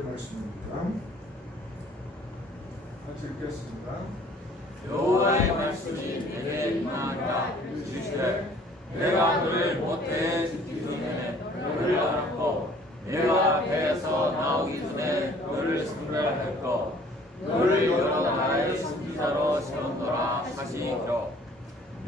말씀입니다. 같이 읽겠습니다. 여호와의 말씀이 내게 임하니라. 이르시되 내가 너를 모태에 짓기 전에 너를 알았고 내가 배에서 나오기 전에 너를 선별하였고 너를 여러 나라의 선지자로 세운노라 하시니라.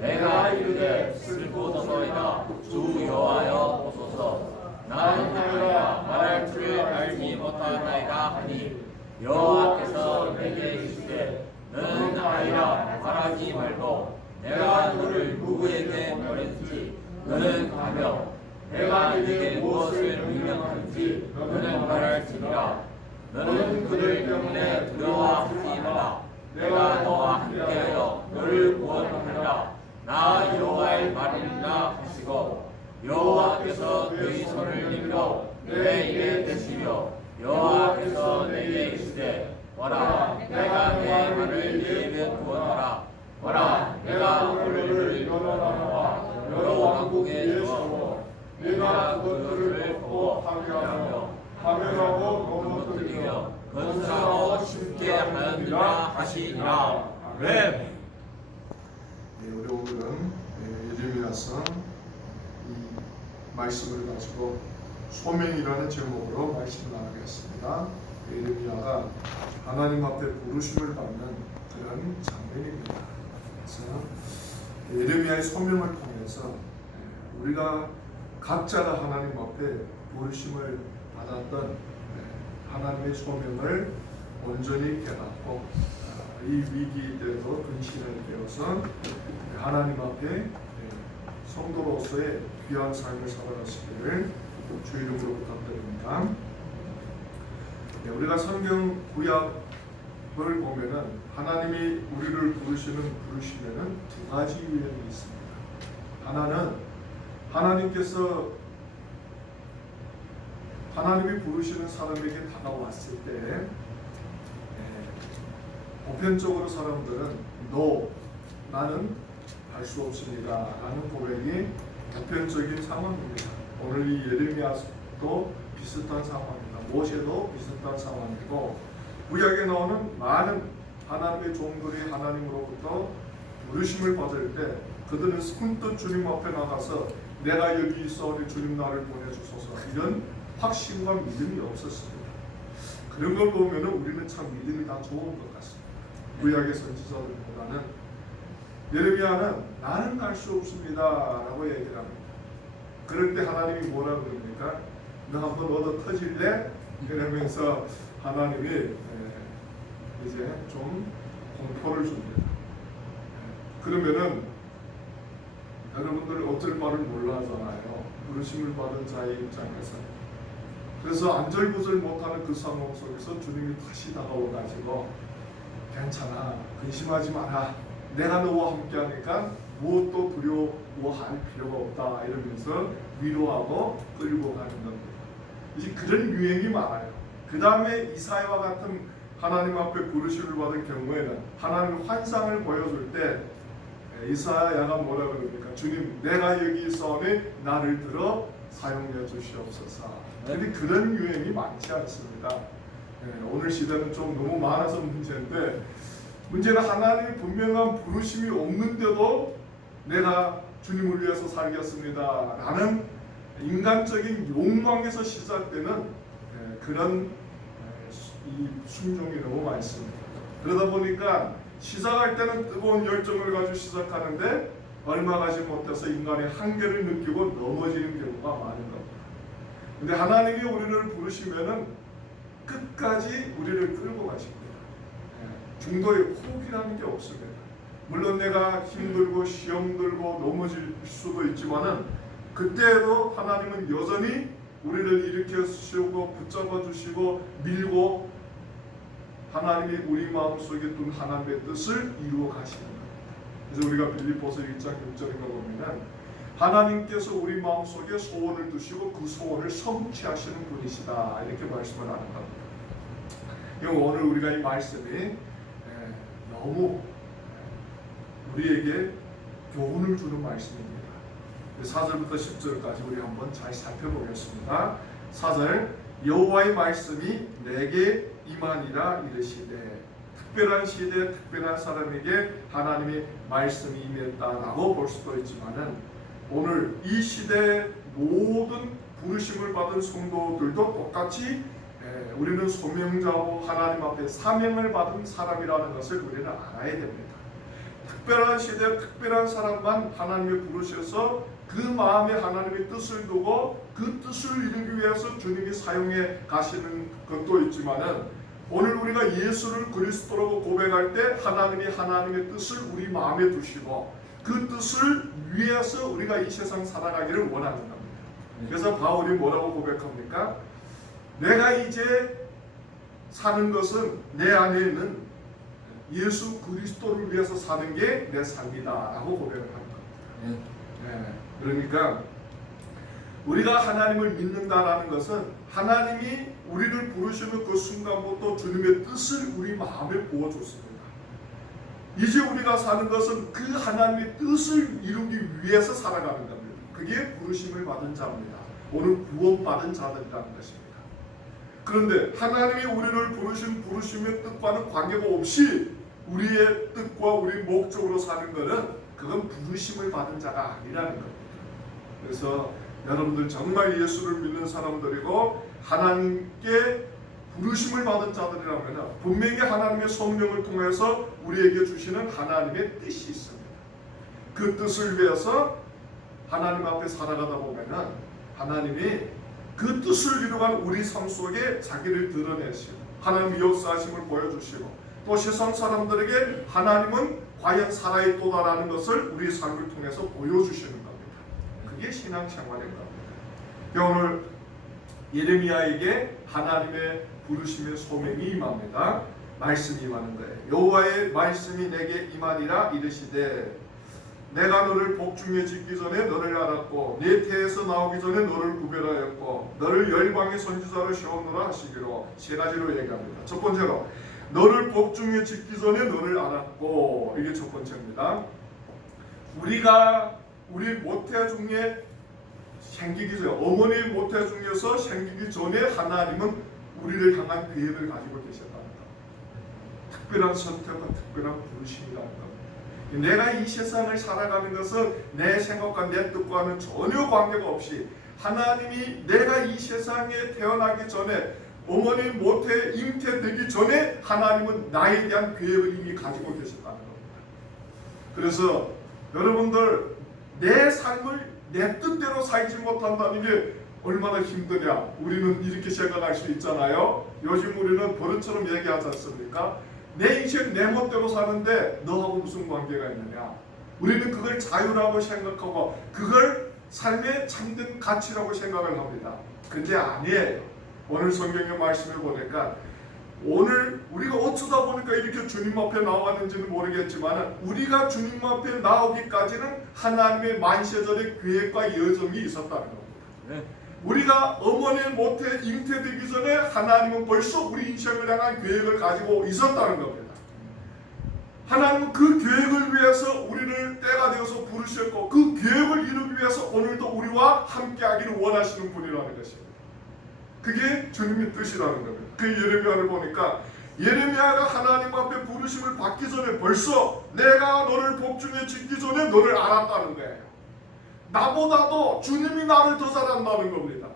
내가 이르되 슬프도소이다. 주 여호와여 보소서. 나는 너희가 말할 줄을 알지 못하나이다 하니 여호와께서 내게 이르시되 너는 아이라 말하지 말고 내가 너를 누구에게 보냈지 너는 가며 내가 너에게 무엇을 명령하는지 너는 말할지니라. 너는 그들 때문에 두려워하지 말라. 내가 너와 함께하여 너를 구원하리라. 나 여호와의 말이니라 하시고 여호와께서 너희 손을 내밀어 내 입에 대시며 여호와께서 내게 이르시되 와라 내가 내 말을 네 입에 두었노라. 와라 내가 너를 여러 나라와 여러 왕국에 주어 내가 그들을 보고 파멸하고 넘어뜨리며 건설하고 심게 하였느니라 하시니라. 아멘. 우리 오늘은 예레미야서 이 말씀을 가지고 소명이라는 제목으로 말씀을 나누겠습니다. 예레미야가 하나님 앞에 부르심을 받는 그런 장면입니다. 그래서 예레미야의 소명을 통해서 우리가 각자가 하나님 앞에 부르심을 받았던 하나님의 소명을 온전히 깨닫고 이 위기 때도 근신을 배워서 하나님 앞에 성도로서의 귀한 삶을 살아가시기를 주 이름으로 부탁드립니다. 우리가 성경 구약을 보면은 하나님이 우리를 부르시는 부르심에는 두 가지 유형이 있습니다. 하나는 하나님께서 하나님이 부르시는 사람에게 다가왔을 때 보편적으로 사람들은 나는 할 수 없습니다 라는 고백이 보편적인 상황입니다. 오늘 이 예레미야도 비슷한 상황입니다. 모세도 비슷한 상황이고 구약에 나오는 많은 하나님의 종들이 하나님으로부터 부르심을 받을 때 그들은 선뜻 주님 앞에 나가서 내가 여기 있어오니 주님 나를 보내주소서 이런 확신과 믿음이 없었습니다. 그런 걸 보면 우리는 참 믿음이 다 좋은 것 같습니다. 구약의 선지자들보다는 예레미야는 나는 갈 수 없습니다 라고 얘기를 합니다. 그럴 때 하나님이 뭐라고 그럽니까? 너 한번 얻어 터질래? 그러면서 하나님이 이제 좀 공포를 줍니다. 그러면은 여러분들 어쩔 바를 몰라 하잖아요. 부르심을 받은 자의 입장에서. 그래서 안절부절 못하는 그 상황 속에서 주님이 다시 다가와가지고 괜찮아, 근심하지 마라. 내가 너와 함께하니까 무엇도 두려워할 필요가 없다 이러면서 위로하고 끌고 가는 겁니다. 이제 그런 유행이 많아요. 그 다음에 이사야와 같은 하나님 앞에 부르심을 받은 경우에는 하나님 환상을 보여줄 때 이사야가 뭐라 그럽니까? 주님 내가 여기 있어오니 나를 들어 사용해 주시옵소서. 그런데 그런 유행이 많지 않습니다. 오늘 시대는 좀 너무 많아서 문제인데 문제는 하나님의 분명한 부르심이 없는데도 내가 주님을 위해서 살겠습니다 라는 인간적인 욕망에서 시작되는 그런 이 순종이 너무 많습니다. 그러다 보니까 시작할 때는 뜨거운 열정을 가지고 시작하는데 얼마 가지 못해서 인간의 한계를 느끼고 넘어지는 경우가 많은 겁니다. 근데 하나님이 우리를 부르시면은 끝까지 우리를 끌고 가십니다. 중도에 포기라는 게 없습니다. 물론 내가 힘들고 시험 들고 넘어질 수도 있지만은 그때에도 하나님은 여전히 우리를 일으켜 주시고 붙잡아 주시고 밀고 하나님이 우리 마음속에 둔 하나님의 뜻을 이루어 가시는 겁니다. 그래서 우리가 빌립보서 1장 6절인가 보면은 하나님께서 우리 마음속에 소원을 두시고 그 소원을 성취하시는 분이시다 이렇게 말씀을 하는 겁니다. 오늘 우리가 이 말씀이 너무 우리에게 교훈을 주는 말씀입니다. 4절부터 10절까지 우리 한번 잘 살펴보겠습니다. 4절 여호와의 말씀이 내게 임하니라 이르시되, 특별한 시대에 특별한 사람에게 하나님의 말씀이 임했다라고 볼 수도 있지만은, 오늘 이 시대의 모든 부르심을 받은 성도들도 똑같이 우리는 소명자고 하나님 앞에 사명을 받은 사람이라는 것을 우리는 알아야 됩니다. 특별한 시대에 특별한 사람만 하나님이 부르셔서 그 마음에 하나님의 뜻을 두고 그 뜻을 이루기 위해서 주님이 사용해 가시는 것도 있지만은, 오늘 우리가 예수를 그리스도라고 고백할 때 하나님이 하나님의 뜻을 우리 마음에 두시고 그 뜻을 위해서 우리가 이 세상 살아가기를 원하는 겁니다. 그래서 바울이 뭐라고 고백합니까? 내가 이제 사는 것은 내 안에는 예수 그리스도를 위해서 사는 게 내 삶이다 라고 고백을 합니다. 그러니까 우리가 하나님을 믿는다라는 것은 하나님이 우리를 부르시는 그 순간부터 주님의 뜻을 우리 마음에 부어줬습니다. 이제 우리가 사는 것은 그 하나님의 뜻을 이루기 위해서 살아가는 겁니다. 그게 부르심을 받은 자입니다. 오늘 구원받은 자들이라는 것입니다. 그런데 하나님이 우리를 부르신 부르심의 뜻과는 관계가 없이 우리의 뜻과 우리 목적으로 사는 것은 그건 부르심을 받은 자가 아니라는 겁니다. 그래서 여러분들 정말 예수를 믿는 사람들이고 하나님께 부르심을 받은 자들이라면 분명히 하나님의 성령을 통해서 우리에게 주시는 하나님의 뜻이 있습니다. 그 뜻을 위해서 하나님 앞에 살아가다 보면은 하나님이 그 뜻을 이루간 우리 삶 속에 자기를 드러내시고 하나님의 역사하심을 보여주시고 또 세상 사람들에게 하나님은 과연 살아있도다라는 것을 우리 삶을 통해서 보여주시는 겁니다. 그게 신앙생활인 겁니다. 오늘 예레미야에게 하나님의 부르심의 소명이 임합니다. 말씀이 임하는 거예요. 여호와의 말씀이 내게 임하니라 이르시되, 내가 너를 복중에 짓기 전에 너를 알았고 네 태에서 나오기 전에 너를 구별하였고 너를 열방의 선지자로 세웠노라 하시기로. 세 가지로 얘기합니다. 첫 번째로 너를 복중에 짓기 전에 너를 알았고, 이게 첫 번째입니다. 우리가 우리 모태 중에 생기기 전에, 어머니 모태 중에서 생기기 전에 하나님은 우리를 향한 계획을 가지고 계셨다는 것. 특별한 선택과 특별한 부르심이라는 것. 내가 이 세상을 살아가는 것은 내 생각과 내 뜻과는 전혀 관계가 없이 하나님이 내가 이 세상에 태어나기 전에 어머니 모태 잉태되기 전에 하나님은 나에 대한 계획을 이미 가지고 계셨다는 겁니다. 그래서 여러분들 내 삶을 내 뜻대로 살지 못한다는 게 얼마나 힘드냐, 우리는 이렇게 생각할 수 있잖아요. 요즘 우리는 버릇처럼 얘기하지 않습니까? 내 인생 내 멋대로 사는데 너하고 무슨 관계가 있느냐. 우리는 그걸 자유라고 생각하고 그걸 삶의 참된 가치라고 생각을 합니다. 근데 아니에요. 오늘 성경의 말씀을 보니까 오늘 우리가 어쩌다 보니까 이렇게 주님 앞에 나왔는지는 모르겠지만 우리가 주님 앞에 나오기까지는 하나님의 만세전의 계획과 여정이 있었다는 겁니다. 네. 우리가 어머니의 모태 잉태되기 전에 하나님은 벌써 우리 인생을 향한 계획을 가지고 있었다는 겁니다. 하나님은 그 계획을 위해서 우리를 때가 되어서 부르셨고 그 계획을 이루기 위해서 오늘도 우리와 함께하기를 원하시는 분이라는 것입니다. 그게 주님의 뜻이라는 겁니다. 그 예레미야를 보니까 예레미야가 하나님 앞에 부르심을 받기 전에 벌써 내가 너를 복중에 짓기 전에 너를 알았다는 거예요. 나보다도 주님이 나를 더 잘 안다는 겁니다.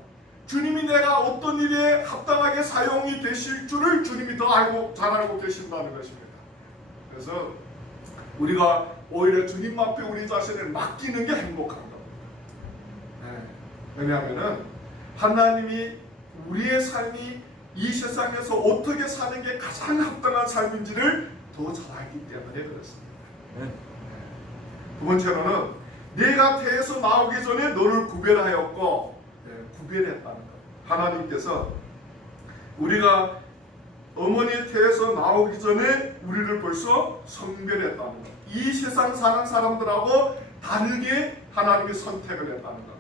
주님이 내가 어떤 일에 합당하게 사용이 되실 줄을 주님이 더 잘 알고 계신다는 것입니다. 그래서 우리가 오히려 주님 앞에 우리 자신을 맡기는 게 행복한 겁니다. 왜냐하면 하나님이 우리의 삶이 이 세상에서 어떻게 사는 게 가장 합당한 삶인지를 더 잘 알기 때문에 그렇습니다. 두 번째로는 내가 태에서 나오기 전에 너를 구별하였고, 구별했다는 것. 하나님께서 우리가 어머니의 태에서 나오기 전에 우리를 벌써 성별했다는 것. 이 세상 사는 사람들하고 다르게 하나님이 선택을 했다는 것.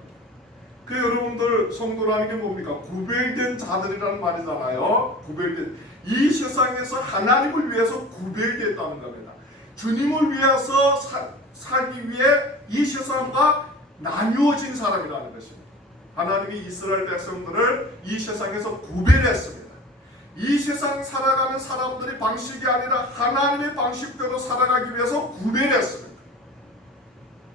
그 여러분들 성도라는 게 뭡니까? 구별된 자들이라는 말이잖아요. 구별된. 이 세상에서 하나님을 위해서 구별됐다는 겁니다. 주님을 위해서 살기 위해 이 세상과 나뉘어진 사람이라는 것입니다. 하나님이 이스라엘 백성들을 이 세상에서 구별했습니다. 이 세상 살아가는 사람들이 방식이 아니라 하나님의 방식대로 살아가기 위해서 구별했습니다.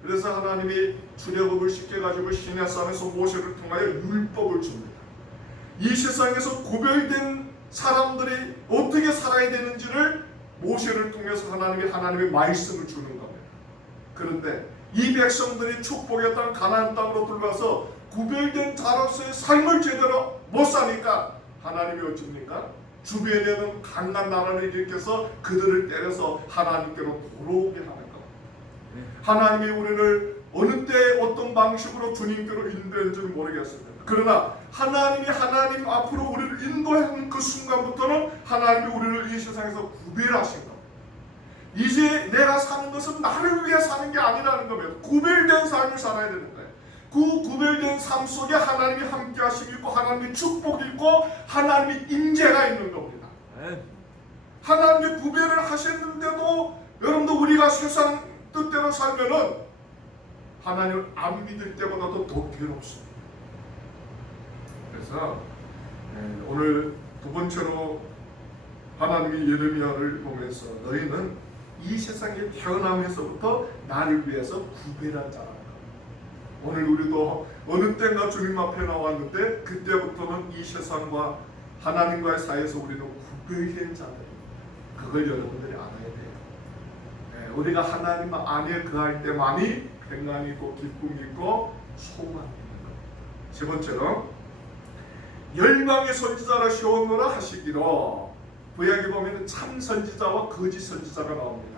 그래서 하나님이 출애굽을 시켜가지고 시내산에서 모세를 통하여 율법을 줍니다. 이 세상에서 구별된 사람들이 어떻게 살아야 되는지를 모세를 통해서 하나님의 말씀을 주는 겁니다. 그런데 이 백성들이 축복의 땅 가나안 땅으로 들어가서 구별된 자로서의 삶을 제대로 못 사니까 하나님이 어찌합니까? 주변에는 강한 나라를 일으켜서 그들을 때려서 하나님께로 돌아오게 하는 겁니다. 하나님이 우리를 어느 때 어떤 방식으로 주님께로 인도했는지는 모르겠습니다. 그러나 하나님 앞으로 우리를 인도하는 그 순간부터는 하나님이 우리를 이 세상에서 구별하신 겁니다. 이제 내가 사는 것은 나를 위해 사는 게 아니라는 겁니다. 구별된 삶을 살아야 되는 거예요. 그 구별된 삶 속에 하나님이 함께 하심이 있고 하나님의 축복이 있고 하나님의 임재가 있는 겁니다. 하나님이 구별을 하셨는데도 여러분들 우리가 세상 뜻대로 살면은 하나님을 안 믿을 때보다도 더 괴롭습니다. 그래서 오늘 두 번째로 하나님이 예레미야를 보면서 너희는 이 세상에 태어나면서부터 나를 위해서 구별한 자라는 것. 오늘 우리도 어느 때인가 주님 앞에 나왔는데 그때부터는 이 세상과 하나님과의 사이에서 우리는 구별된 자들입니다. 그걸 여러분들이 알아야 돼요. 우리가 하나님 안에 거할 때만이 평안이 있고 기쁨이 있고 소망이 있는 것. 세 번째로 열방의 선지자라 시온노라 하시기로 구약에 보면 참 선지자와 거짓 선지자가 나옵니다.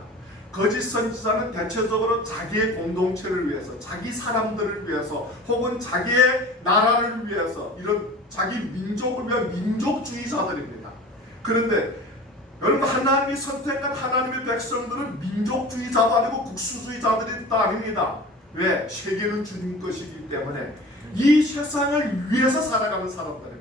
거짓 선지자는 대체적으로 자기의 공동체를 위해서, 자기 사람들을 위해서, 혹은 자기의 나라를 위해서 이런 자기 민족을 위한 민족주의자들입니다. 그런데 여러분 하나님이 선택한 하나님의 백성들은 민족주의자도 아니고 국수주의자들이 아닙니다. 왜? 세계는 주님 것이기 때문에 이 세상을 위해서 살아가는 사람들입니다.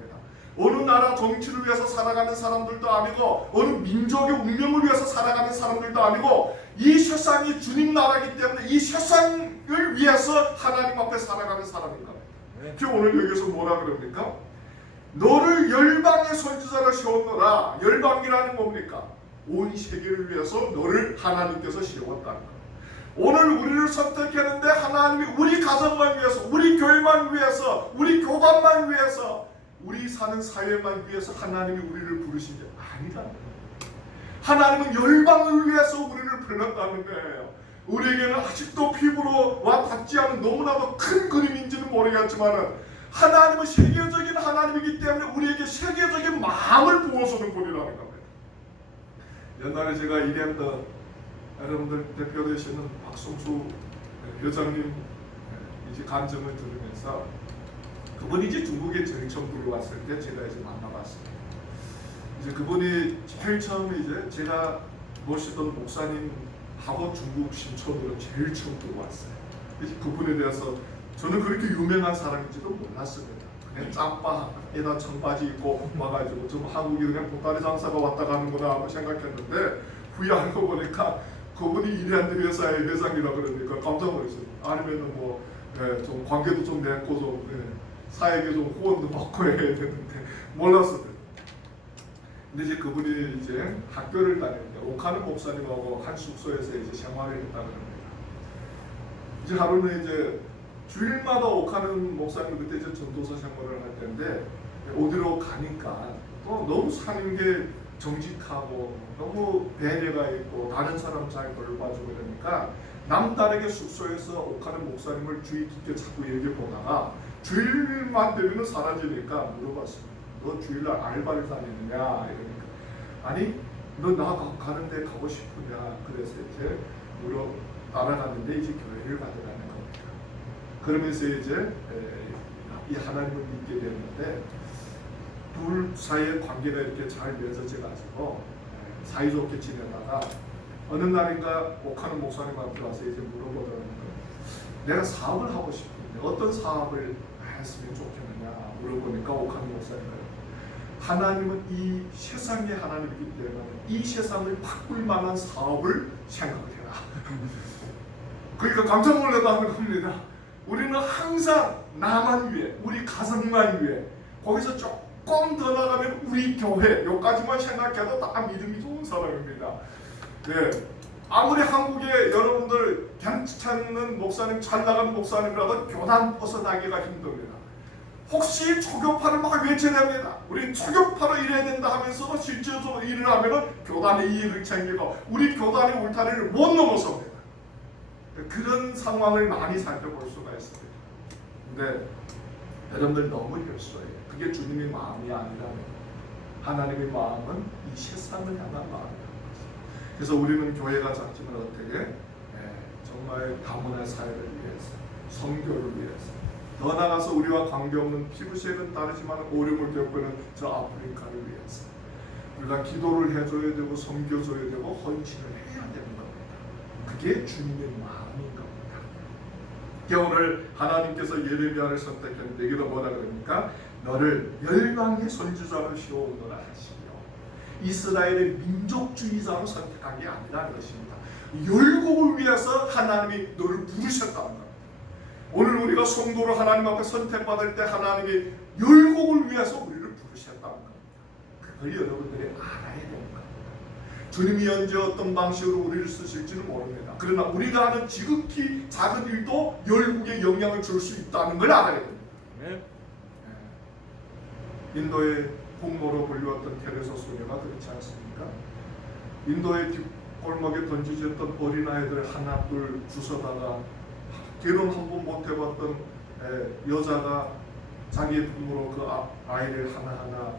어느 나라 정치를 위해서 살아가는 사람들도 아니고 어느 민족의 운명을 위해서 살아가는 사람들도 아니고 이 세상이 주님 나라이기 때문에 이 세상을 위해서 하나님 앞에 살아가는 사람인 겁니다. 그 오늘 여기서 뭐라 그럽니까? 너를 열방의 선지자라 세웠노라. 열방이라는 뭡니까? 온 세계를 위해서 너를 하나님께서 세웠다는 겁니다. 오늘 우리를 선택했는데 하나님이 우리 가정만 위해서, 우리 교회만 위해서, 우리 교단만 위해서, 우리 사는 사회만 위해서 하나님이 우리를 부르신 게 아니라는 거예요. 하나님은 열방을 위해서 우리를 불렀다는 거예요. 우리에게는 아직도 피부로와 닿지 않은 너무나도 큰 그림인지는 모르겠지만 하나님은 세계적인 하나님이기 때문에 우리에게 세계적인 마음을 부어주는 분이라는 겁니다. 옛날에 제가 일했던 여러분들 대표되시는 박성수 회장님 이제 간증을 들으면서 그분이 이제 중국에 제일 처음 들어왔을 때 제가 이제 만나봤습니다. 이제 그분이 제일 처음에 이제 제가 모시던 목사님하고 중국 신촌으로 제일 처음 들어왔어요. 그래서 그분에 대해서 저는 그렇게 유명한 사람인지도 몰랐습니다. 그냥 짬바에다 청바지 입고 와가지고 좀 한국에 그냥 보따리 장사가 왔다 가는구나 하고 생각했는데 후에 알고 보니까 그분이 일하는 회사의 회장이라 그러니까 깜짝 놀랐어요. 아니면은 좀 관계도 좀 맺고 좀 사회에 좀 후원도 받고 해야 되는데 몰랐어요. 근데 이제 그분이 이제 학교를 다니는데 오카는 목사님하고 한 숙소에서 이제 생활을 했다고 합니다. 이제 하루는 이제 주일마다 오카는 목사님 그때 이제 전도사 생활을 할 텐데 어디로 가니까 또 너무 사는 게 정직하고 너무 배려가 있고 다른 사람 잘 돌봐주고 그러니까 남다르게 숙소에서 오카는 목사님을 주의 깊게 자꾸 얘기해보다가 주일만 되면 사라지니까 물어봤습니다. 너 주일날 알바를 다니느냐? 이러니까 아니 너 나 가는 데 가고 싶으냐? 그래서 이제 따라갔는데 이제 교회를 가져가는 겁니다. 그러면서 이제 이 하나님을 믿게 되는데 둘 사이의 관계가 이렇게 잘 맺어져 가지고 사이좋게 지내다가 어느 날인가 오카는 목사님 앞에 와서 이제 물어보더라는 거예요. 내가 사업을 하고 싶은데 어떤 사업을 했으면 좋겠느냐 물어보니까 오카는 목사님은 하나님은 이 세상의 하나님이기 때문에 이 세상을 바꿀 만한 사업을 생각해라. 그러니까 깜짝 놀라다는 겁니다. 우리는 항상 나만 위해, 우리 가정만 위해, 거기서 조금 더 나가면 우리 교회, 여기까지만 생각해도 다 믿음이 좋은 사람입니다. 네. 아무리 한국에 여러분들 괜찮은 목사님, 잘 나가는 목사님이라도 교단 벗어나기가 힘듭니다. 혹시 초교파를 막 외쳐냅니다. 우리 초교파로 일해야 된다 하면서도 실제적으로 일을 하면은 교단의 이익을 챙기고 우리 교단의 울타리를 못 넘어섭니다. 그런 상황을 많이 살펴볼 수가 있습니다. 근데 여러분들 너무 협소해요. 그게 주님의 마음이 아니라면, 하나님의 마음은 이 세상을 향한 마음입니다. 그래서 우리는 교회가 작지만 어떻게 정말 다문화 사회를 위해서, 선교를 위해서, 더 나아가서 우리와 관계없는 피부색은 다르지만 어려움을 겪고 있는 저 아프리카를 위해서 우리가 기도를 해줘야 되고 섬겨줘야 되고 헌신을 해야 되는 겁니다. 그게 주님의 마음인 겁니다. 오늘 하나님께서 예레미야를 선택했는데 여기도 뭐라 그럽니까? 너를 열방의 선지자로 세우노라 하시며 이스라엘의 민족주의자로 선택한 게 아니라는 것입니다. 열국을 위해서 하나님이 너를 부르셨다는 겁니다. 오늘 우리가 성도로 하나님 앞에 선택받을 때 하나님이 열국을 위해서 우리를 부르셨다는 겁니다. 그걸 여러분들이 알아야 되는 겁니다. 주님이 언제 어떤 방식으로 우리를 쓰실지는 모릅니다. 그러나 우리가 하는 지극히 작은 일도 열국에 영향을 줄 수 있다는 걸 알아야 됩니다. 네. 인도의 공모로 불리웠던 테레사 소녀가 그렇지 않습니까? 인도의 뒷골목에 던지졌던 어린아이들 하나 둘 주워다가 결혼 한 번 못 해봤던 여자가 자기의 품으로 그 아이를 하나하나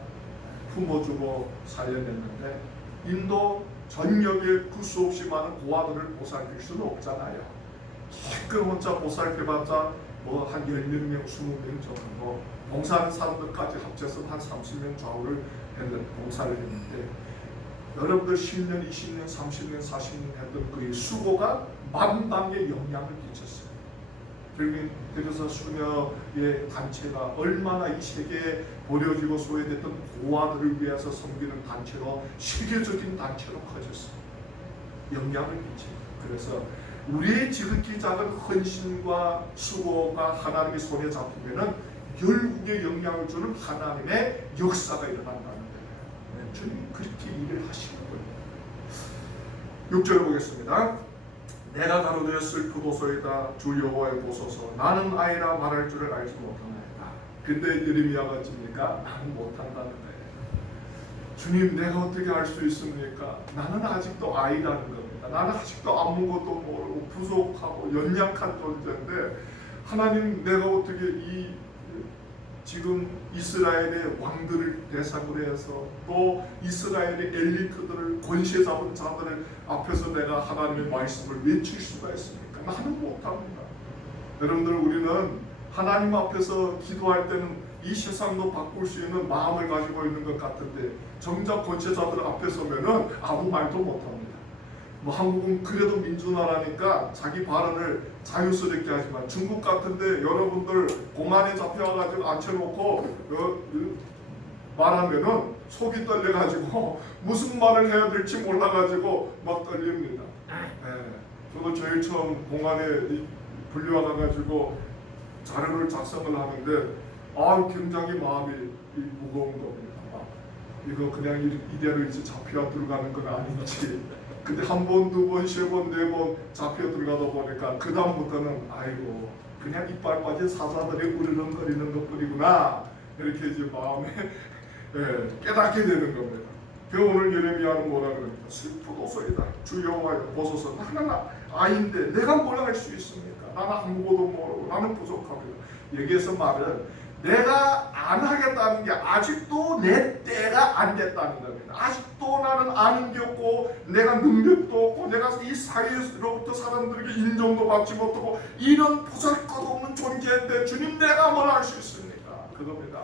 품어주고 살려냈는데 인도 전역에 그 수없이 많은 고아들을 보살필 수는 없잖아요. 기껏 혼자 보살펴봤자 뭐 한 10몇 명, 20명 정도, 봉사하는 사람들까지 합쳐서 한 30명 좌우를 봉사를 했는데 여러분들 10년, 20년, 30년, 40년 했던 그 수고가 만방에 영향을 끼쳤어요. 그래서 수녀의 단체가 얼마나 이 세계에 버려지고 소외됐던 고아들을 위해서 섬기는 단체로 세계적인 단체로 커졌어요. 영향을 끼칩니다. 그래서 우리의 지극히 작은 헌신과 수고가 하나님의 손에 잡히면은 열국에 영향을 주는 하나님의 역사가 일어난다는 거예요. 주님 그렇게 일을 하시는 거예요. 6절 보겠습니다. 내가 가로되었을 교도소에다 주 여호와의 보소서 나는 아이라 말할 줄을 알지 못하나이다. 근데 예레미야가 어찌입니까? 나는 못한다는 거예요. 주님 내가 어떻게 알 수 있습니까? 나는 아직도 아이라는 겁니다. 나는 아직도 아무것도 모르고 부족하고 연약한 존재인데 하나님 내가 어떻게 이 지금 이스라엘의 왕들을 대상으로 해서 또 이스라엘의 엘리트들을 권세 잡은 자들을 앞에서 내가 하나님의 말씀을 외칠 수가 있습니까? 나는 못합니다. 여러분들 우리는 하나님 앞에서 기도할 때는 이 세상도 바꿀 수 있는 마음을 가지고 있는 것 같은데 정작 권세자들 앞에 서면은 아무 말도 못합니다. 뭐 한국은 그래도 민주나라니까 자기 발언을 자유스럽게 하지만 중국 같은데 여러분들 공안에 잡혀가지고 앉혀놓고 말하면은 속이 떨려가지고 무슨 말을 해야 될지 몰라가지고 막 떨립니다. 저도 제일 처음 공안에 불려와가지고 자료를 작성을 하는데 굉장히 마음이 무거운 겁니다. 이거 그냥 이대로 이제 잡혀 들어가는 건 아닌지. 근데 한 번, 두 번, 세 번, 네 번 잡혀 들어가다 보니까 그 다음부터는 아이고 그냥 이빨 빠진 사자들이 우르렁거리는 것뿐이구나 이렇게 이제 마음에 깨닫게 되는 겁니다. 그 오늘 예레미야는 뭐라 그럽니까? 슬프도소이다. 주 여호와여 보소서 나는 아이인데 내가 뭘 할 수 있습니까? 나는 아무것도 모르고 나는 부족합니다. 여기에서 말은 내가 안 하겠다는 게 아직도 내 때가 안 됐다는 겁니다. 아직도 나는 아는 게 없고 내가 능력도 없고 내가 이 사회로부터 사람들에게 인정도 받지 못하고 이런 보잘것없는 존재인데 주님 내가 뭘 할 수 있습니까? 그겁니다.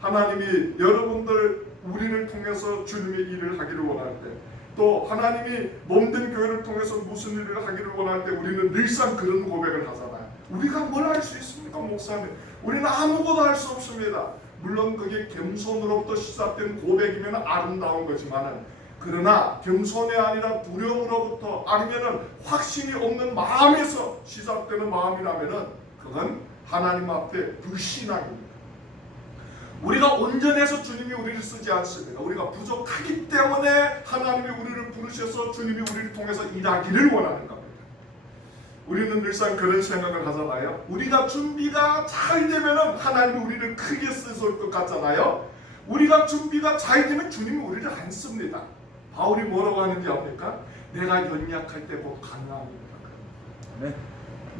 하나님이 여러분들 우리를 통해서 주님의 일을 하기를 원할 때 또 하나님이 몸된 교회를 통해서 무슨 일을 하기를 원할 때 우리는 늘상 그런 고백을 하잖아요. 우리가 뭘 할 수 있습니까 목사님? 우리는 아무것도 할 수 없습니다. 물론 그게 겸손으로부터 시작된 고백이면 아름다운 거지만은 그러나 겸손이 아니라 두려움으로부터 아니면은 확신이 없는 마음에서 시작되는 마음이라면은 그건 하나님 앞에 불신앙입니다. 우리가 온전해서 주님이 우리를 쓰지 않습니다. 우리가 부족하기 때문에 하나님이 우리를 부르셔서 주님이 우리를 통해서 일하기를 원하는 겁니다. 우리는 늘상 그런 생각을 하잖아요. 우리가 준비가 잘 되면 하나님이 우리를 크게 쓰실 것 같잖아요. 우리가 준비가 잘 되면 주님이 우리를 안 씁니다. 바울이 뭐라고 하는지 압니까? 내가 연약할 때 곧 강함입니다. 네.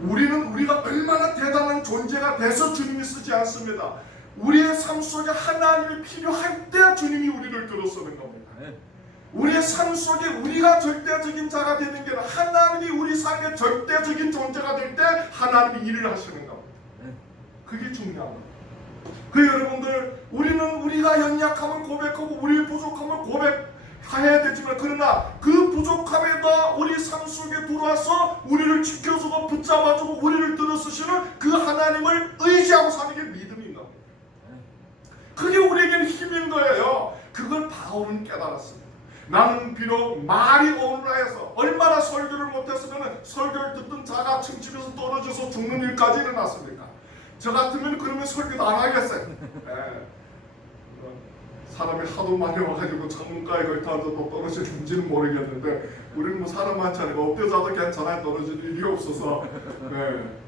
우리는 우리가 얼마나 대단한 존재가 돼서 주님이 쓰지 않습니다. 우리의 삶 속에 하나님이 필요할 때 주님이 우리를 들어서는 겁니다. 네. 우리의 삶 속에 우리가 절대적인 자가 되는 게 아니라 하나님이 우리 삶의 절대적인 존재가 될 때 하나님이 일을 하시는 겁니다. 네. 그게 중요합니다. 그 여러분들, 우리는 우리가 연약함을 고백하고 우리의 부족함을 고백해야 되지만, 그러나 그 부족함에다 우리 삶 속에 들어와서 우리를 지켜주고 붙잡아주고 우리를 들어쓰시는 그 하나님을 의지하고 사는 게 믿음인 겁니다. 그게 우리에게는 힘인 거예요. 그걸 바울은 깨달았습니다. 나는 비록 말이 오르라 해서 얼마나 설교를 못했으면 설교를 듣던 자가 층집에서 떨어져서 죽는 일까지 일어났습니까? 저 같으면 그러면 설교도 안 하겠어요. 네. 사람이 하도 많이 와가지고 전문가에 걸터앉아도 떨어지는지는 모르겠는데, 우리는 뭐 사람 많잖아요. 엎드려자도 괜찮아요. 떨어질 일이 없어서. 네.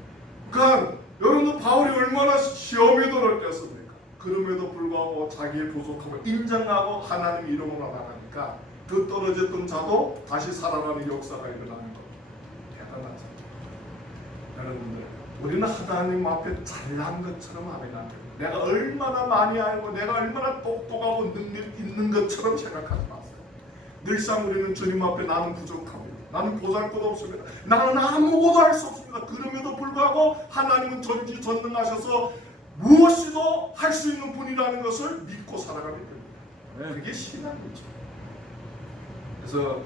그러니까 여러분들 바울이 얼마나 시험에 들었겠습니까? 그럼에도 불구하고 자기의 부족함을 인정하고 하나님 이름으로 나가니까 그 떨어졌던 자도 다시 살아나는 역사가 일어나는 겁니다. 대단하죠. 여러분들, 우리는 하나님 앞에 잘난 것처럼 하면 안 됩니다. 내가 얼마나 많이 알고 내가 얼마나 똑똑하고 능력 있는 것처럼 생각하지 마세요. 늘상 우리는 주님 앞에 나는 부족합니다. 나는 보잘것없습니다. 나는 아무것도 할 수 없습니다. 그럼에도 불구하고 하나님은 전지전능하셔서 무엇이도 할 수 있는 분이라는 것을 믿고 살아가게 됩니다. 그게 신앙이죠. 그래서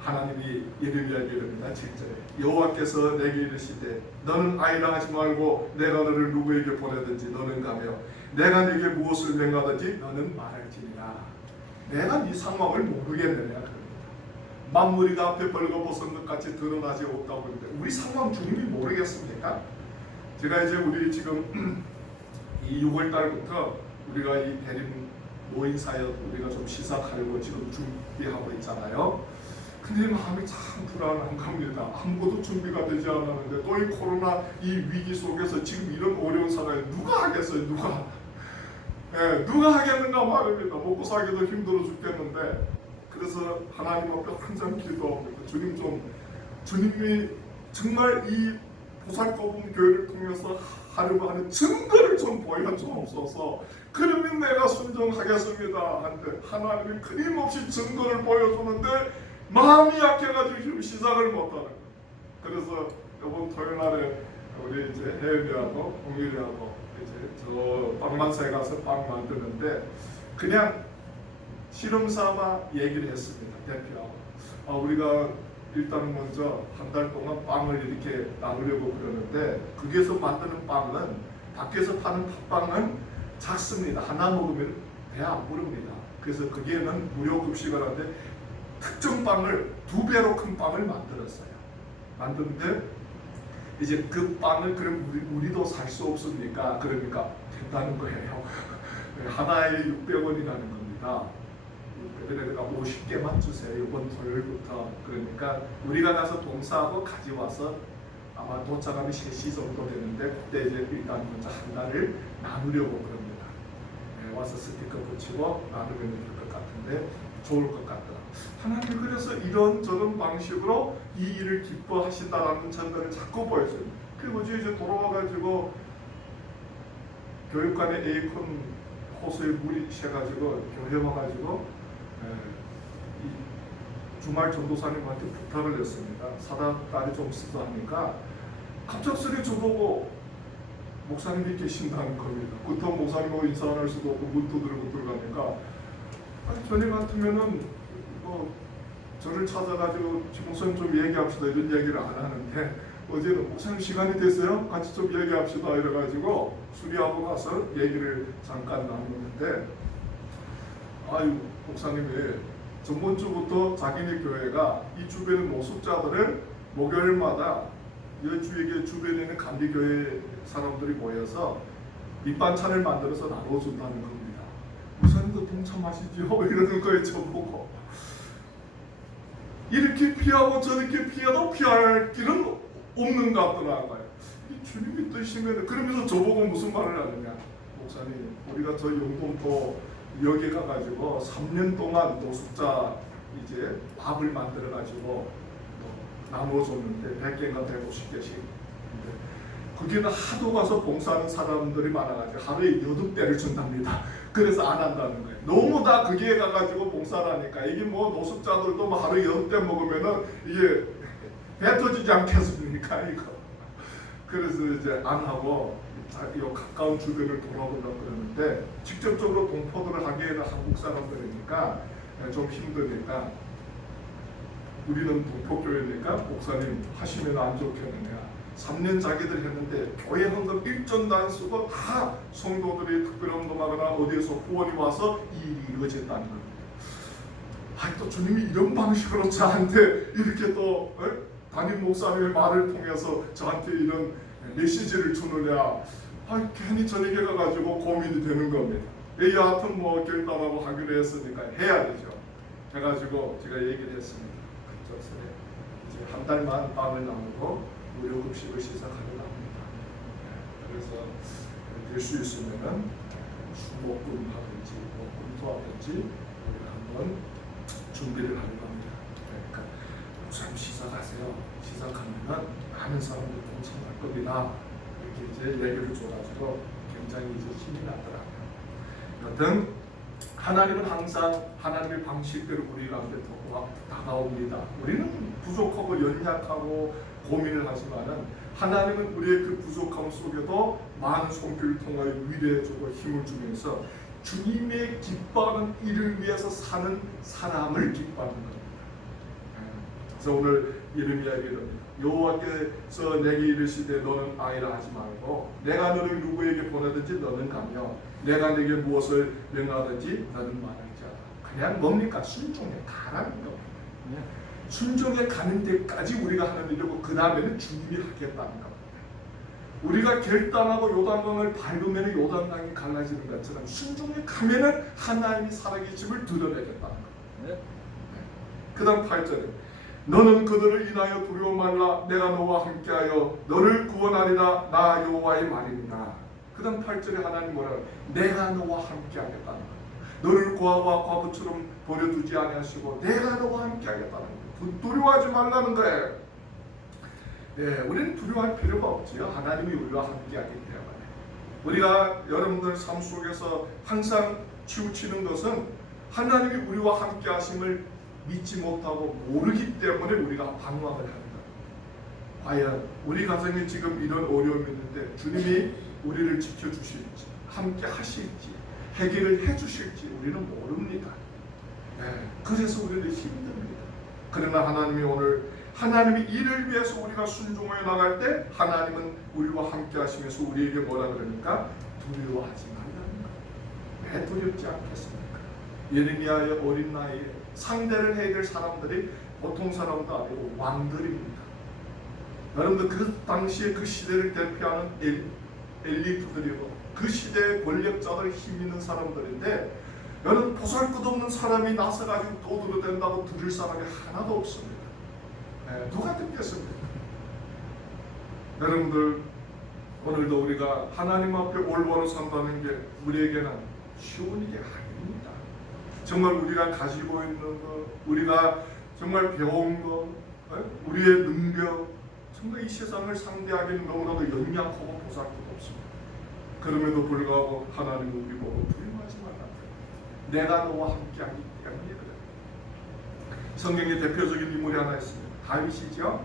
하나님이 이르기를 이릅니다. 7절에 여호와께서 내게 이르시되 너는 아이라 하지 말고 내가 너를 누구에게 보내든지 너는 가며 내가 네게 무엇을 명하든지 너는 말할지니라. 내가 네 상황을 모르겠느냐. 만물이 다 앞에 벌거벗은 것 같이 드러나지 없다고 하는데 우리 상황 주님이 모르겠습니까? 제가 이제 우리 지금 이 6월 달부터 우리가 이 대림 모임 사역 우리가 좀 시작하려고 지금 준비하고 있잖아요. 근데 마음이 참 불안한 겁니다. 아무것도 준비가 되지 않았는데 또 이 코로나 이 위기 속에서 지금 이런 어려운 상황에 누가 하겠어요? 누가 하겠는가 말입니다. 먹고 살기도 힘들어 죽겠는데, 그래서 하나님 앞에 항상 기도합니다. 주님이 정말 이 보살거품 교회를 통해서 하려고 하는 증거를 좀 보여주옵소서. 그러면 내가 순종하겠습니다. 한데 하나님이 끊임없이 증거를 보여주는데 마음이 약해가지고 지금 시작을 못하는 거예요. 그래서 이번 토요일 날에 우리 이제 혜연이하고 공일이하고 이제 저 빵만사에 가서 빵 만드는데 그냥 실험삼아 얘기를 했습니다. 대표하고 우리가 일단 먼저 한 달 동안 빵을 이렇게 나누려고 그러는데 거기에서 만드는 빵은 밖에서 파는 팥빵은 작습니다. 하나 먹으면 배 안 부릅니다. 그래서 거기에는 무료 급식을 하는데 특정 빵을 2배로 큰 빵을 만들었어요. 만드는데 이제 그 빵을 그럼 우리도 살 수 없습니까? 그러니까 된다는 거예요. 하나에 600원이라는 겁니다. 그러니까 50개만 주세요. 이번 토요일부터. 그러니까 우리가 가서 봉사하고 가져와서 아마 도착하면 3시 정도 되는데 그때 이제 일단 먼저 한 달을 나누려고 그럽니다. 와서 스티커 붙이고 나누면 될 것 같은데 좋을 것 같더라. 하나님이 그래서 이런 저런 방식으로 이 일을 기뻐하신다라는 전달을 자꾸 보여줘요. 그리고 이제 돌아와가지고 교육관에 에이콘 호수에 물이 새가지고 교회 와가지고 주말 전도사님한테 부탁을 했습니다. 사다까지 좀 쓰자 하니까 갑작스레 저보고 목사님이 계신다는 겁니다. 그렇다고 목사님하고 인사 안 할 수도 없고 문도 들고 들어가니까 전에 같으면은 뭐 저를 찾아가지고 목사님 좀 얘기합시다 이런 얘기를 안 하는데 어제는 목사님 시간이 됐어요? 같이 좀 얘기합시다 이래가지고 수리하고 가서 얘기를 잠깐 나누는데 목사님이 전번 주부터 자기네 교회가 이 주변의 노숙자들을 목요일마다 여주에게 주변에 있는 감리교회 사람들이 모여서 밑반찬을 만들어서 나눠준다는 겁니다. 목사님도 동참하시죠? 이러는 거예요. 저보고. 이렇게 피하고 저렇게 피해도 피할 길은 없는 것 같더라고요. 이 주님이 뜻이면, 그러면서 저보고 무슨 말을 하느냐. 목사님, 우리가 저 영동포 여기 가가지고 3년 동안 노숙자 이제 밥을 만들어가지고 나눠줬는데 100개인가 150개씩. 거기는 하도 가서 봉사하는 사람들이 많아가지고 하루에 8배를 준답니다. 그래서 안 한다는 거예요. 너무 다 거기에 가가지고 봉사를 하니까 이게 뭐 노숙자들도 뭐 하루에 8배 먹으면은 이게 배 터지지 않겠습니까 이거. 그래서 이제 안 하고 이 가까운 주변을 돌아보려고 그러는데 직접적으로 동포들을 하기에는 한국 사람들이니까 좀 힘드니까 우리는 동포교회니까 목사님 하시면 안 좋겠느냐. 3년 자기들 했는데 교회 헌금 1전도 안 쓰고 다 성도들이 특별헌금하거나 어디에서 후원이 와서 이 일이 이루어졌다는 겁니다. 또 주님이 이런 방식으로 저한테 이렇게 또 담임 목사님의 말을 통해서 저한테 이런 메시지를 주느냐. 괜히 저녁에 가가지고 고민이 되는 겁니다. 여하튼 뭐 결단하고 하기로 했으니까 해야 되죠. 해가지고 제가 얘기를 했습니다. 그쪽에 이제 한 달만 빵을 나누고 무료급식을 시작하려고 합니다. 그래서 될 수 있으면은 수목금 하든지 뭐 검토하든지 우리가 한번 준비를 하려고 합니다. 그러니까 목사님 시작하세요. 시작하면은 많은 사람들이 동참할 겁니다. 이렇게 이제 얘기를 줘가지고 굉장히 이제 힘이 나더라고요. 여튼 하나님은 항상 하나님의 방식대로 우리 가운데 다가옵니다. 우리는 부족하고 연약하고 고민을 하지만은 하나님은 우리의 그 부족함 속에도 많은 손길을 통하여 위로해주고 힘을 주면서 주님의 기뻐하는 일을 위해서 사는 사람을 기뻐하는 겁니다. 그래서 오늘 예레미야에게는 여호와께서 내게 이르시되 너는 아니라 하지 말고 내가 너를 누구에게 보내든지 너는 가며 내가 내게 무엇을 명하든지 너는 말하지 않아. 그냥 뭡니까? 순종해 가라는 겁니다. 순종해 가는 데까지 우리가 하는 일이고 그 다음에는 주님이 하겠다는 겁니다. 우리가 결단하고 요단강을 밟으면 요단강이 갈라지는 것처럼 순종해 가면은 하나님이 살아계심을 드러내겠다는 겁니다. 그 다음 8절에 너는 그들을 인하여 두려워 말라 내가 너와 함께하여 너를 구원하리라 나 여호와의 말입니다. 그 다음 8절에 하나님 뭐라고 내가 너와 함께하겠다는 거예요. 너를 고아와 과부처럼 버려두지 아니하시고 내가 너와 함께하겠다는 거예요. 두려워하지 말라는 거예요. 네, 우리는 두려워할 필요가 없지요. 하나님이 우리와 함께하기 때문에. 우리가 여러분들 삶 속에서 항상 치우치는 것은 하나님이 우리와 함께하심을 믿지 못하고 모르기 때문에 우리가 방황을 하는 거예요. 과연 우리 가정에 지금 이런 어려움이 있는데 주님이 우리를 지켜주실지 함께 하실지 해결을 해주실지 우리는 모릅니다. 네, 그래서 우리는 힘듭니다. 그러나 하나님이 오늘 하나님의 일을 위해서 우리가 순종해 나갈 때 하나님은 우리와 함께 하시면서 우리에게 뭐라 그러니까 두려워하지 말라는 거예요. 왜 두렵지 않겠습니까? 예레미야의 어린 나이에 상대를 해야 될 사람들이 보통 사람도 아니고 왕들입니다. 여러분들 그 당시에 그 시대를 대표하는 엘리트들이고 그 시대의 권력자들 힘 있는 사람들인데 여러분 보잘것없는 사람이 나서가지고 도드러댄다고 들을 사람이 하나도 없습니다. 네, 누가 듣겠습니까? 여러분들 오늘도 우리가 하나님 앞에 올바로 산다는 게 우리에게는 쉬운 일이 아닙니다. 정말 우리가 가지고 있는 것, 우리가 정말 배운 것, 우리의 능력, 정말 이 세상을 상대하기는 너무나도 연약하고 보잘것없습니다. 그럼에도 불구하고 하나님은 우리 보고 두려워하지 말라. 내가 너와 함께하기 때문에 그래. 성경의 대표적인 인물이 하나 있습니다. 다윗이죠.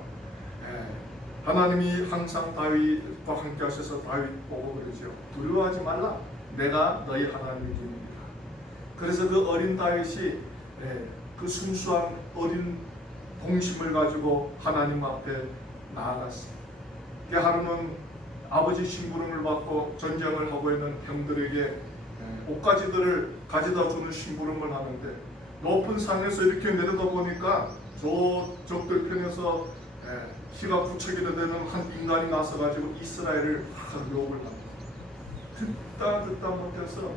하나님이 항상 다윗과 함께 하셔서 다윗 보고 그러죠. 두려워하지 말라. 내가 너희 하나님이니라. 그래서 그 어린 다윗이 그 순수한 어린 동심을 가지고 하나님 앞에 나아갔어요. 하루는 아버지 심부름을 받고 전쟁을 하고 있는 형들에게 옷가지들을 가져다 주는 심부름을 하는데 높은 산에서 이렇게 내려다 보니까 저 적들 편에서 희가 부처기나 되는 한 인간이 나서가지고 이스라엘을 막 욕을 합니다. 듣다 못해서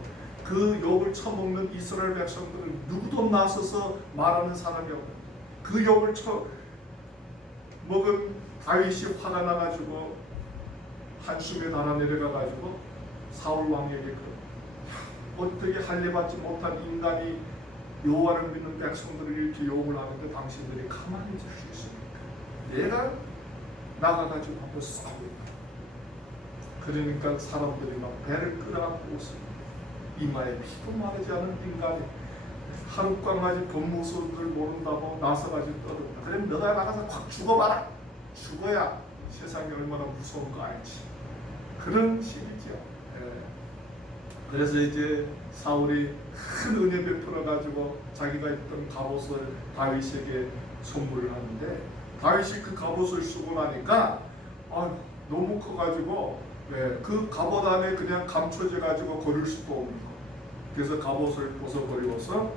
그 욕을 처먹는 이스라엘 백성들은 누구도 나서서 말하는 사람이 없고, 그 욕을 처먹은 다윗이 화가 나가지고 한숨에 달아 내려가가지고 사울 왕에게 어떻게 할례받지 못한 인간이 여호와를 믿는 백성들을 이렇게 욕을 하는데 당신들이 가만히 있을 수 있습니까? 내가 나가가지고 한번 싸우겠다. 그러니까 사람들이 막 배를 끌어안고 웃습니다. 이마에 피도 마르지 않은 인간이 하룻밤까지 법무소들 모른다고 나서가지고 떠든다. 그래 너가 나가서 확 죽어봐라. 죽어야 세상이 얼마나 무서운 거 알지. 그런 식이죠. 그래서 이제 사울이 큰 은혜 베풀어 가지고 자기가 있던 갑옷을 다윗에게 선물을 하는데, 다윗이 그 갑옷을 쓰고 나니까 너무 커가지고 그 갑옷 안에 그냥 감춰져 가지고 걸을 수도 없는 거. 그래서 갑옷을 벗어버리고서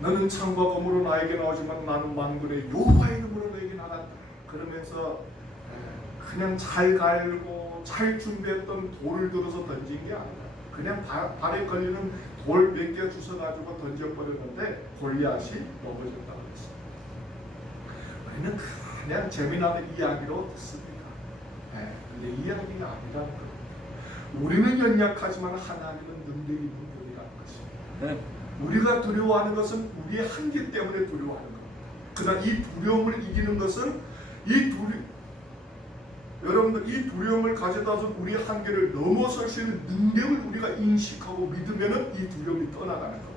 너는 창과 검으로 나에게 나오지만 나는 만군의 여호와의 이름으로 너에게 나간다. 그러면서 그냥 잘 갈고 잘 준비했던 돌을 들어서 던진 게 아니라 그냥 발에 걸리는 돌 몇 개 주워가지고 던져버렸는데 골리앗이 넘어졌다고 했어요. 우리는 그냥 재미나는 이야기로 듣습니다. 근데 이야기가 아니라는 거예요. 우리는 연약하지만 하나님은 능력이 있는 분이라는 것입니다. 우리가 두려워하는 것은 우리의 한계 때문에 두려워하는 겁니다. 그러나 이 두려움을 이기는 것은 여러분들 이 두려움을 가져다서 우리의 한계를 넘어설 수 있는 능력을 우리가 인식하고 믿으면 이 두려움이 떠나가는 겁니다.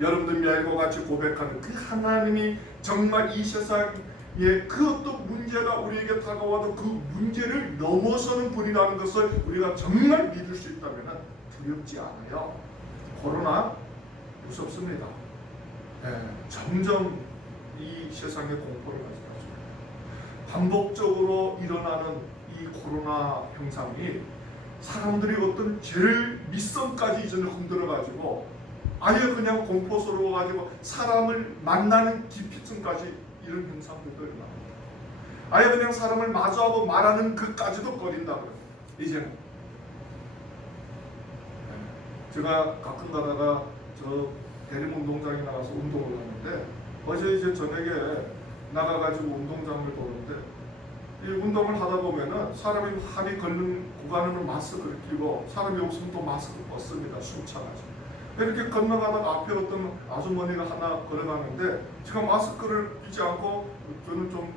여러분들이 알고 같이 고백하는 그 하나님이 정말 이 세상에 그 어떤 문제가 우리에게 다가와도 그 문제를 넘어서는 분이라는 것을 우리가 정말 믿을 수 있다면 두렵지 않아요. 코로나 무섭습니다. 점점 이 세상에 공포를 가져가죠. 반복적으로 일어나는 이 코로나 현상이 사람들이 어떤 제일 밑선까지 이전에 흔들어가지고 아예 그냥 공포스러워가지고 사람을 만나는 깊이층까지 이런 현상들도 일어납니다. 아예 그냥 사람을 마주하고 말하는 그까지도 꺼린다고요. 이제는 제가 가끔 가다가 저 대림운동장에 나가서 운동을 하는데 어제 이제 저녁에 나가가지고 운동장을 보는데 이 운동을 하다 보면은 사람이 합이 걷는 구간에는 마스크를 끼고 사람이 없으면 또 마스크 벗습니다. 숨 차가지고. 이렇게 건너가다가 앞에 어떤 아주머니가 하나 걸어가는데 제가 마스크를 끼지 않고 저는 좀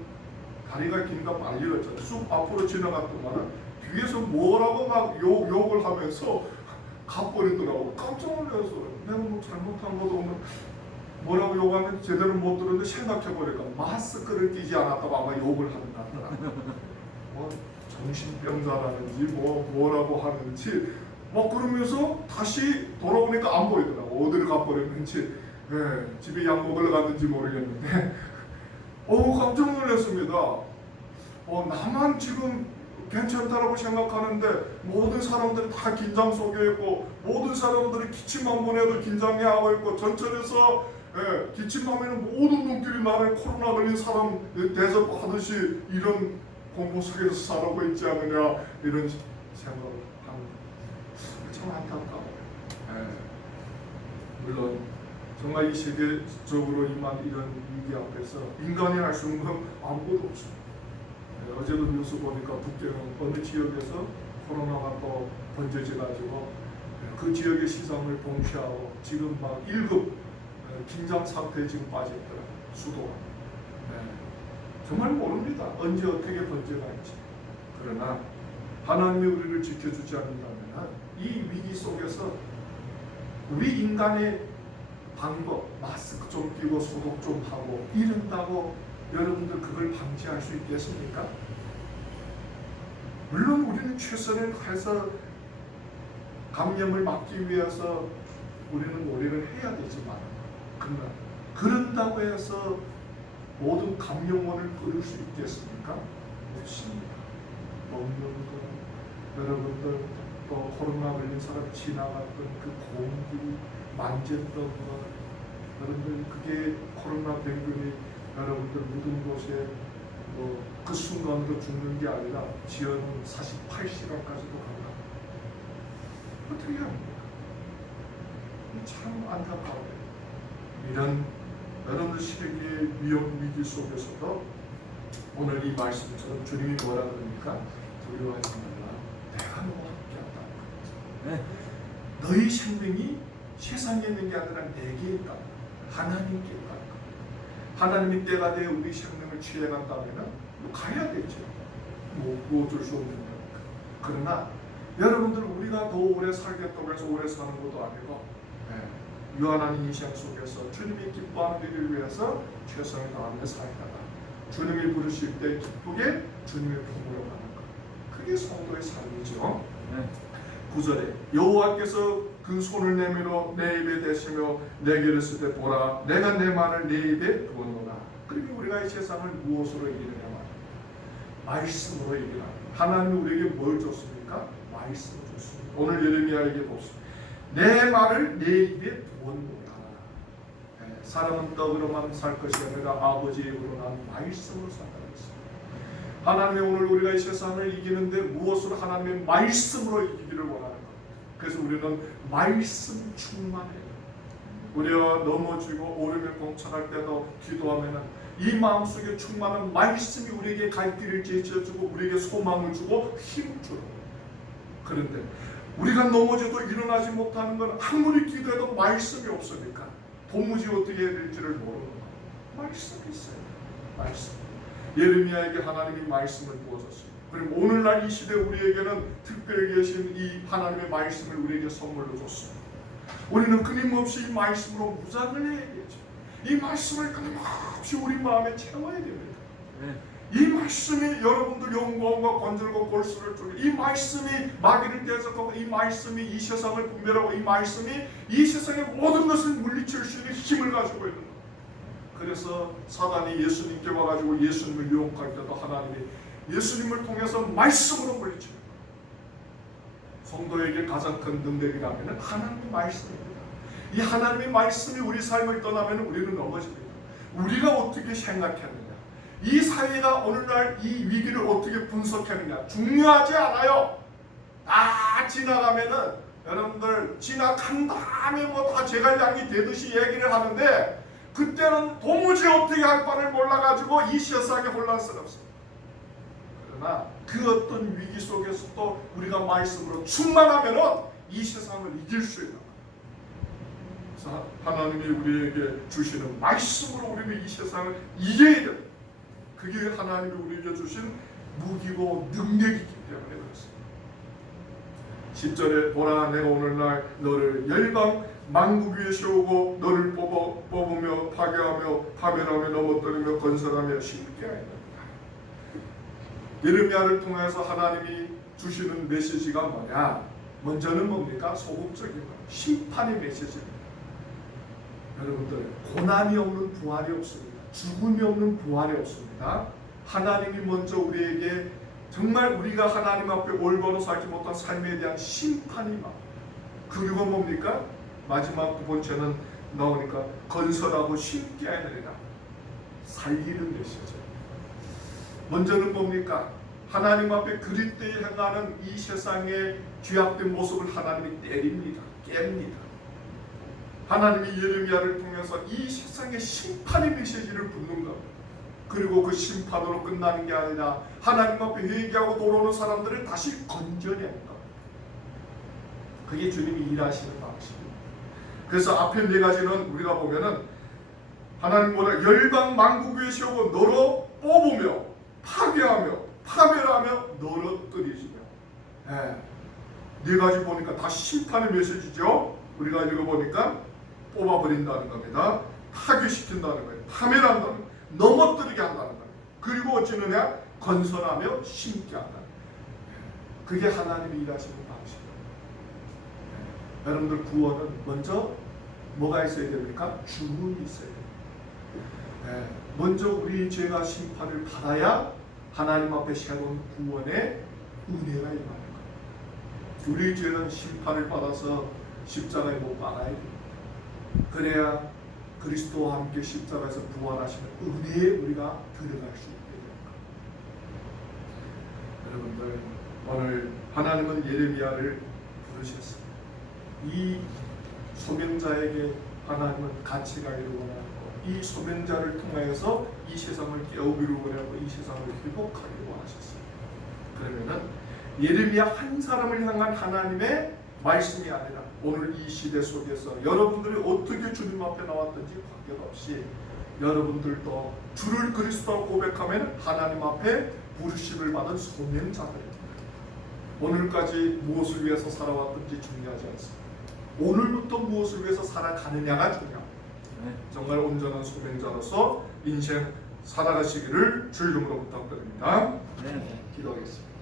다리가 긴가 말리었잖아요. 쑥 앞으로 지나갔더만 뒤에서 뭐라고 막 욕을 하면서 가버리더라고. 깜짝 놀라서 내가 뭐 잘못한 것도 없는 뭐라고 욕하는데 제대로 못 들었는데 생각해보니까 마스크를 끼지 않았다고 아마 욕을 하는가 뭐 정신병자라는지 뭐라고 하는지 막 그러면서 다시 돌아오니까 안 보이더라고. 어디를 가버렸는지 집에 약 먹으러 갔는지 모르겠는데 깜짝 놀랐습니다. 나만 지금 괜찮다라고 생각하는데 모든 사람들이 다 긴장 속에 있고 모든 사람들이 기침 한 번 해도 긴장해하고 있고 전철에서 기침하면 모든 눈길이 나를 코로나 걸린 사람 대접하듯이 이런 공포 속에서 살아오고 있지 않느냐 이런 생각을 합니다. 참 안타까워요. 물론 정말 이 세계적으로 임한 이런 위기 앞에서 인간이 할 수 있는 건 아무것도 없습니다. 어제도 뉴스 보니까 북경은 어느 지역에서 코로나가 또 번져져가지고 그 지역의 시장을 봉쇄하고 지금 막 1급 긴장 상태에 지금 빠졌더라. 수도가. 정말 모릅니다. 언제 어떻게 번져갈지. 그러나 하나님이 우리를 지켜주지 않는다면 이 위기 속에서 우리 인간의 방법, 마스크 좀 끼고 소독 좀 하고 이런다고 여러분들 그걸 방지할 수 있겠습니까? 물론 우리는 최선을 다해서 감염을 막기 위해서 우리는 노력을 해야 되지만 그러나 그런다고 해서 모든 감염원을 끊을 수 있겠습니까? 없습니다. 먹는 것, 여러분들 또 코로나 걸린 사람 지나갔던 그 공기, 만졌던 것, 여러분들 그게 코로나 병균이 여러분들 묻은 곳에 그 순간으로 죽는 게 아니라 지연은 48시간까지도 간다. 어떻게 합니까? 참 안타까워요. 이런 여러분들 시대의 위험 위기 속에서도 오늘 이 말씀처럼 주님이 뭐라 그러니까 두려워하지 말라. 내가 너와 함께한다. 네. 너희 생명이 세상에 있는 게 아니라 내게 있다. 하나님께 있다. 하나님이 때가 되어 우리 생명을 취해간다면 가야 되죠. 뭐 어쩔 수 없는 거니까. 그러나 여러분들 우리가 더 오래 살겠다고 해서 오래 사는 것도 아니고 유한한 인생 속에서 주님이 기뻐하는 일을 위해서 최선을 다하며 살다가 주님이 부르실 때 기쁘게 주님의 품으로 가는 것. 그게 성도의 삶이죠. 9절에 여호와께서 그 손을 내밀어 내 입에 대시며 내게 이르실 때 보라 내가 내 말을 내 입에 두었노라. 그러면 우리가 이 세상을 무엇으로 이기느냐 말씀으로 이기라. 하나님이 우리에게 뭘 줬습니까? 말씀을 줬습니다. 오늘 예레미야에게 봅시다. 내 말을 내 입에 두었노라. 사람은 떡으로만 살 것이 아니라 아버지의 입으로 난 말씀으로 산다고 했습니다. 하나님이 오늘 우리가 이 세상을 이기는데 무엇으로 하나님의 말씀으로 이기기를 원하는 것. 그래서 우리는 말씀 충만해요. 우리가 넘어지고 오름에 봉착할 때도 기도하면은 이 마음속에 충만한 말씀이 우리에게 갈 길을 제시해주고 우리에게 소망을 주고 힘을 주는 거예요. 그런데 우리가 넘어져도 일어나지 못하는 건 아무리 기도해도 말씀이 없으니까 도무지 어떻게 해야 될지를 모르는 거예요. 말씀이 있어요. 말씀. 예레미야에게 하나님이 말씀을 부어줬어요. 그리고 오늘날 이 시대 우리에게는 특별히 계신 이 하나님의 말씀을 우리에게 선물로 줬습니다. 우리는 끊임없이 이 말씀으로 무장을 해야 되죠. 이 말씀을 끊임없이 우리 마음에 채워야 됩니다. 이 말씀이 여러분들 영광과 건절과 골수를 주고 이 말씀이 마귀를 대적하고 이 말씀이 이 세상을 분별하고 이 말씀이 이 세상의 모든 것을 물리칠 수 있는 힘을 가지고 있는 거예요. 그래서 사단이 예수님께 와가지고 예수님을 유혹할 때도 하나님이 예수님을 통해서 말씀으로 물리칩니다. 성도에게 가장 큰 능력이라면 하나님의 말씀입니다. 이 하나님의 말씀이 우리 삶을 떠나면 우리는 넘어집니다. 우리가 어떻게 생각하느냐, 이 사회가 오늘날 이 위기를 어떻게 분석하느냐 중요하지 않아요. 다 지나가면은 여러분들 지나간 다음에 뭐 다 제갈량이 되듯이 얘기를 하는데 그때는 도무지 어떻게 할 바를 몰라가지고 이 세상에 혼란스럽습니다. 그러나 그 어떤 위기 속에서도 우리가 말씀으로 충만하면은 이 세상을 이길 수 있는 거예요. 그래서 하나님이 우리에게 주시는 말씀으로 우리는 이 세상을 이겨야 됩니다. 그게 하나님이 우리에게 주신 무기고 능력이기 때문에 그렇습니다. 10절에 보라 내가 오늘날 너를 열방 만국 위에 세우고 너를 뽑으며 파괴하며 파멸하며 넘어뜨리며 건설하며 심게 하였다. 예레미야를 통해서 하나님이 주시는 메시지가 뭐냐? 먼저는 뭡니까? 소극적인 것, 심판의 메시지입니다. 여러분들 고난이 없는 부활이 없습니다. 죽음이 없는 부활이 없습니다. 하나님이 먼저 우리에게 정말 우리가 하나님 앞에 올바로 살지 못한 삶에 대한 심판이 막 그리고 뭡니까? 마지막 두 번째는 나오니까 건설하고 심게 하느니라. 살리는 메시지. 먼저는 뭡니까? 하나님 앞에 그릇되이 행하는 이 세상의 죄악된 모습을 하나님이 때립니다. 깹니다. 하나님이 예레미야를 통해서 이 세상의 심판의 메시지를 붙는 겁니다. 그리고 그 심판으로 끝나는 게 아니라 하나님 앞에 회개하고 돌아오는 사람들을 다시 건져내는 겁니다. 그게 주님이 일하시는 방식입니다. 그래서 앞에 네 가지는 우리가 보면은 하나님보다 열방 만국 위에 세우고 너로 뽑으며 파괴하며 파멸하며 너러뜨리시며 네 가지 보니까 다 심판의 메시지죠. 우리가 읽어보니까 뽑아버린다는 겁니다. 파괴시킨다는 거예요. 파멸한다는 거예요. 넘어뜨리게 한다는 거예요. 그리고 어찌느냐 건설하며 심게 한다는 거예요. 그게 하나님이 일하시는 방식이에요. 여러분들 구원은 먼저 뭐가 있어야 됩니까? 주문이 있어야 됩니다. 먼저 우리 죄가 심판을 받아야 하나님 앞에 새로운 구원의 은혜가 임하는 거예요. 우리 죄는 심판을 받아서 십자가에 못 박아야 됩니다. 그래야 그리스도와 함께 십자가에서 부활하시는 은혜에 우리가 들어갈 수 있게 됩니다. 여러분들 오늘 하나님은 예레미야를 부르셨습니다. 이 소명자에게 하나님은 가치가 이루고 나고 이 소명자를 통하여서 이 세상을 깨우기로 원하고 이 세상을 회복하기로 원하셨습니다. 그러면은 예레미야 한 사람을 향한 하나님의 말씀이 아니라 오늘 이 시대 속에서 여러분들이 어떻게 주님 앞에 나왔든지 관계없이 여러분들도 주를 그리스도로 고백하면 하나님 앞에 부르심을 받은 소명자들입니다. 오늘까지 무엇을 위해서 살아왔든지 중요하지 않습니다. 오늘부터 무엇을 위해서 살아가느냐가 중요합니다. 정말 온전한 소명자로서 인생 살아가시기를 주 이름으로 부탁드립니다. 기도하겠습니다.